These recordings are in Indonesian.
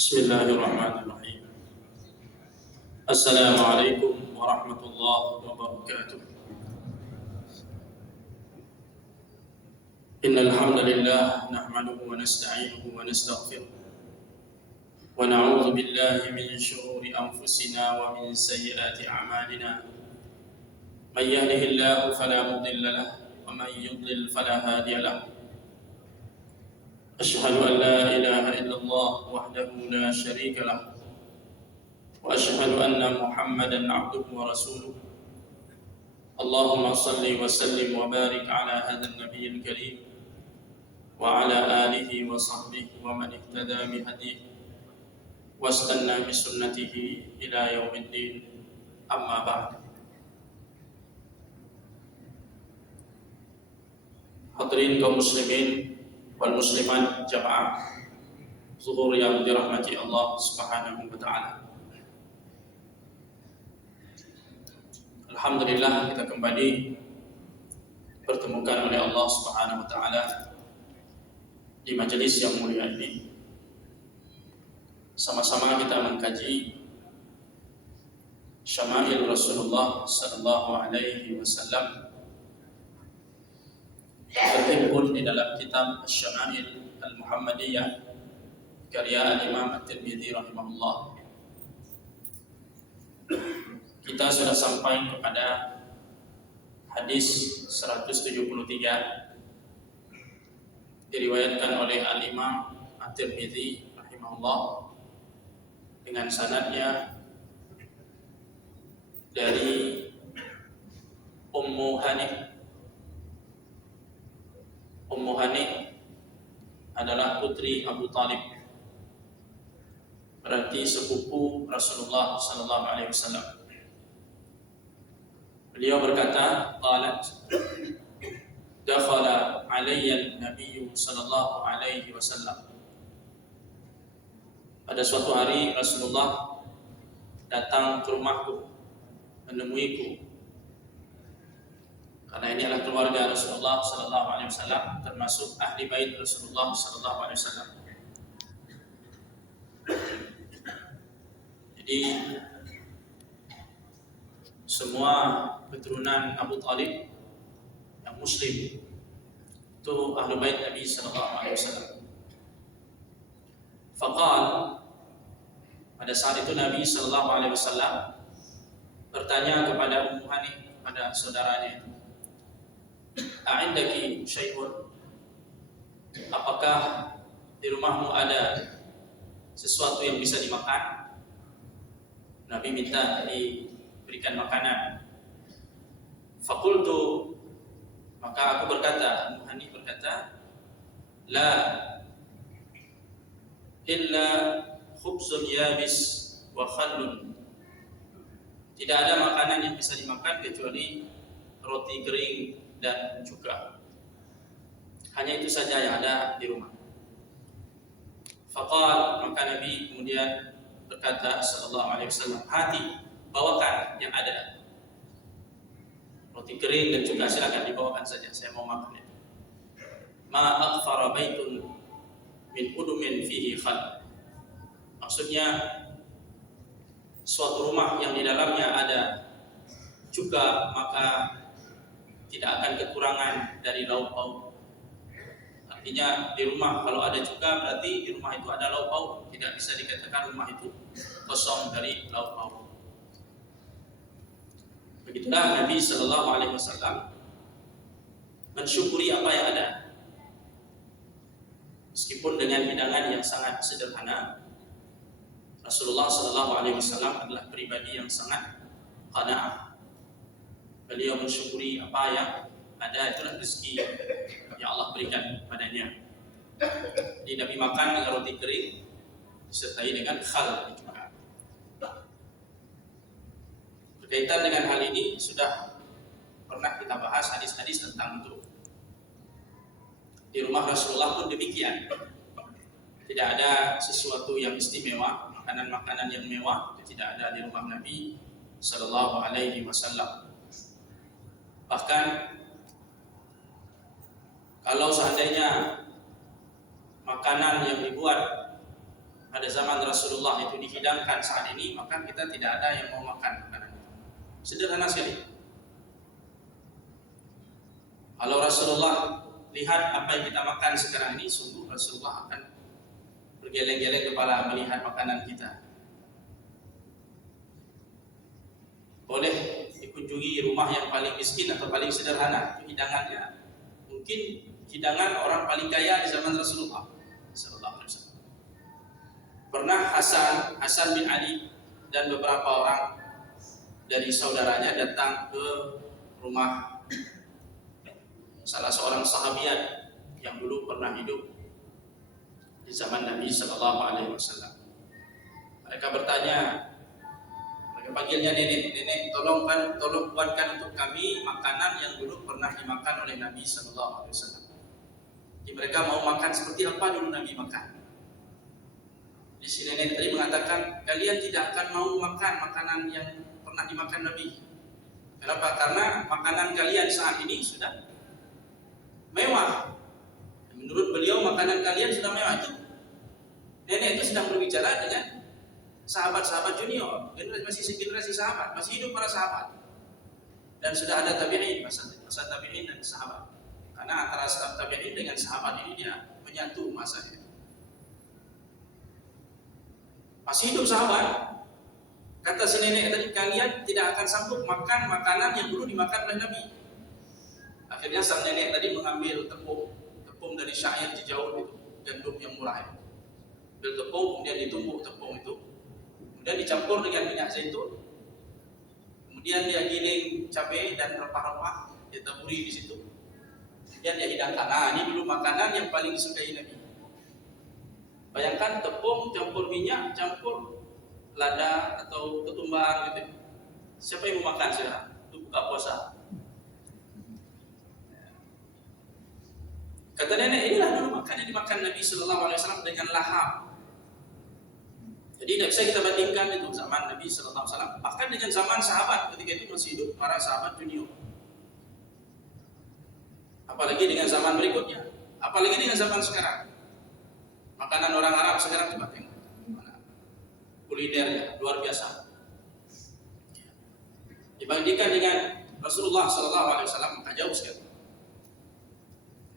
Bismillahirrahmanirrahim. Assalamualaikum warahmatullahi wabarakatuh. Innal hamdalillah nahmaduhu wa nasta'inuhu wa nastaghfiruh wa na'udzu billahi min shururi anfusina wa min sayyiati a'malina. May yahdihillahu fala mudilla lahu wa may yudlil fala hadiya lahu. Asyhadu an la ilaha illallah wahdahu la syarika lahu wa asyhadu anna Muhammadan 'abduhu wa rasuluh. Allahumma shalli wa sallim wa barik ala hadzal nabiyil karim wa ala alihi wa sahbihi wa man ihtada bi hadihi wastanna bi sunnatihi ila yaumiddin. Amma ba'd. Hadirin kaum muslimin wal muslimat jamaah zuhur yang dirahmati Allah Subhanahu wa taala. Alhamdulillah, kita kembali dipertemukan oleh Allah Subhanahu wa taala di majelis yang mulia ini. Sama-sama kita mengkaji syama'il Rasulullah sallallahu alaihi wasallam terhimpun di dalam kitab Syama'il Al-Muhammadiyah karya Al-Imam At-Tirmidzi rahimahullah. Kita sudah sampai kepada hadis 173 diriwayatkan oleh Al-Imam At-Tirmidzi rahimahullah dengan sanadnya dari Ummu Hani adalah putri Abu Talib, berarti sepupu Rasulullah sallallahu alaihi wasallam. Beliau berkata, qalat dakhala alayya an-nabiy sallallahu alaihi wasallam. Pada suatu hari Rasulullah datang ke rumahku, menemuiku. Karena ini adalah keluarga Rasulullah sallallahu alaihi wasallam, termasuk ahli bait Rasulullah sallallahu alaihi wasallam. Jadi semua keturunan Abu Talib yang muslim itu ahli bait Nabi sallallahu alaihi wasallam. Faqal, pada saat itu Nabi sallallahu alaihi wasallam bertanya kepada Ummu Hani, kepada saudaranya itu, "A'indaki syai'un?" Apakah di rumahmu ada sesuatu yang bisa dimakan? Nabi minta diberikan makanan. Faqultu, maka aku berkata, Ummu Hani berkata, "La illa khubzun yabis wa khallun." Tidak ada makanan yang bisa dimakan kecuali roti kering dan juga. Hanya itu saja yang ada di rumah. Faqal, maka Nabi kemudian berkata sallallahu alaihi wasallam, "Hati, bawakan yang ada. Roti kering dan juga silakan dibawakan saja, saya mau makan itu." Ma aghfara baitun min udumin fihi khal. Maksudnya suatu rumah yang di dalamnya ada juga, maka tidak akan kekurangan dari lauk pauk. Artinya di rumah kalau ada juga berarti di rumah itu ada lauk pauk. Tidak bisa dikatakan rumah itu kosong dari lauk pauk. Begitulah Nabi sallallahu alaihi wasallam mensyukuri apa yang ada. Meskipun dengan hidangan yang sangat sederhana, Rasulullah sallallahu alaihi wasallam adalah pribadi yang sangat qanaah. Beliau mensyukuri apa yang ada, itulah rezeki yang Allah berikan padanya. Jadi Nabi makan dengan roti kering disertai dengan khal juga. Berkaitan dengan hal ini sudah pernah kita bahas hadis-hadis tentang itu. Di rumah Rasulullah pun demikian. Tidak ada sesuatu yang istimewa, makanan-makanan yang mewah itu tidak ada di rumah Nabi sallallahu alaihi wasallam. Bahkan kalau seandainya makanan yang dibuat pada zaman Rasulullah itu dihidangkan saat ini, maka kita tidak ada yang mau makan makanan itu. Sederhana sekali. Kalau Rasulullah lihat apa yang kita makan sekarang ini, sungguh Rasulullah akan bergeleng-geleng kepala melihat makanan kita. Boleh dikunjungi rumah yang paling miskin atau paling sederhana, itu hidangannya mungkin hidangan orang paling kaya di zaman Rasulullah sallallahu alaihi wasallam. Pernah Hasan bin Ali dan beberapa orang dari saudaranya datang ke rumah salah seorang sahabiat yang dulu pernah hidup di zaman Nabi sallallahu alaihi wasallam. Mereka bertanya, mereka panggilnya nenek, tolong buatkan untuk kami makanan yang dulu pernah dimakan oleh Nabi sallallahu alaihi wasallam. Jadi mereka mau makan seperti apa dulu Nabi makan. Di sini nenek tadi mengatakan, kalian tidak akan mau makan makanan yang pernah dimakan Nabi. Kenapa? Karena makanan kalian saat ini sudah mewah. Menurut beliau makanan kalian sudah mewah. Itu nenek itu sedang berbicara dengan sahabat-sahabat junior, masih generasi sahabat, masih hidup para sahabat. Dan sudah ada tabi'in, masa tabi'in dan sahabat. Karena antara tabi'in dengan sahabat ini dia menyatu masanya. Masih hidup sahabat. Kata si nenek tadi, kalian tidak akan sanggup makan makanan yang dulu dimakan oleh Nabi. Akhirnya sang nenek tadi mengambil tepung dari syair Cijaur itu, gandum yang murah itu. Ambil tepung, kemudian ditumbuk tepung itu, kemudian dicampur dengan minyak zaitun, kemudian dia giling cabai dan rempah-rempah, dia taburi di situ, kemudian dia hidangkan. Nah, ini dulu makanan yang paling disukai Nabi. Bayangkan tepung campur minyak, campur lada atau ketumbar gitu. Siapa yang mau makan sekarang? Untuk buka puasa. Kata nenek, inilah dulu makan yang dimakan Nabi sallallahu alaihi wasallam dengan lahap. Jadi tidak bisa kita bandingkan itu zaman Nabi sallallahu alaihi wasallam, bahkan dengan zaman sahabat ketika itu masih hidup para sahabat junior. Apalagi dengan zaman berikutnya, apalagi dengan zaman sekarang. Makanan orang Arab sekarang coba tengok kulinernya luar biasa. Dibandingkan dengan Rasulullah sallallahu alaihi wasallam maka jauh sekali.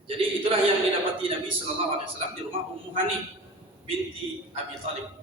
Jadi itulah yang didapati Nabi sallallahu alaihi wasallam di rumah Ummu Hani binti Abi Thalib.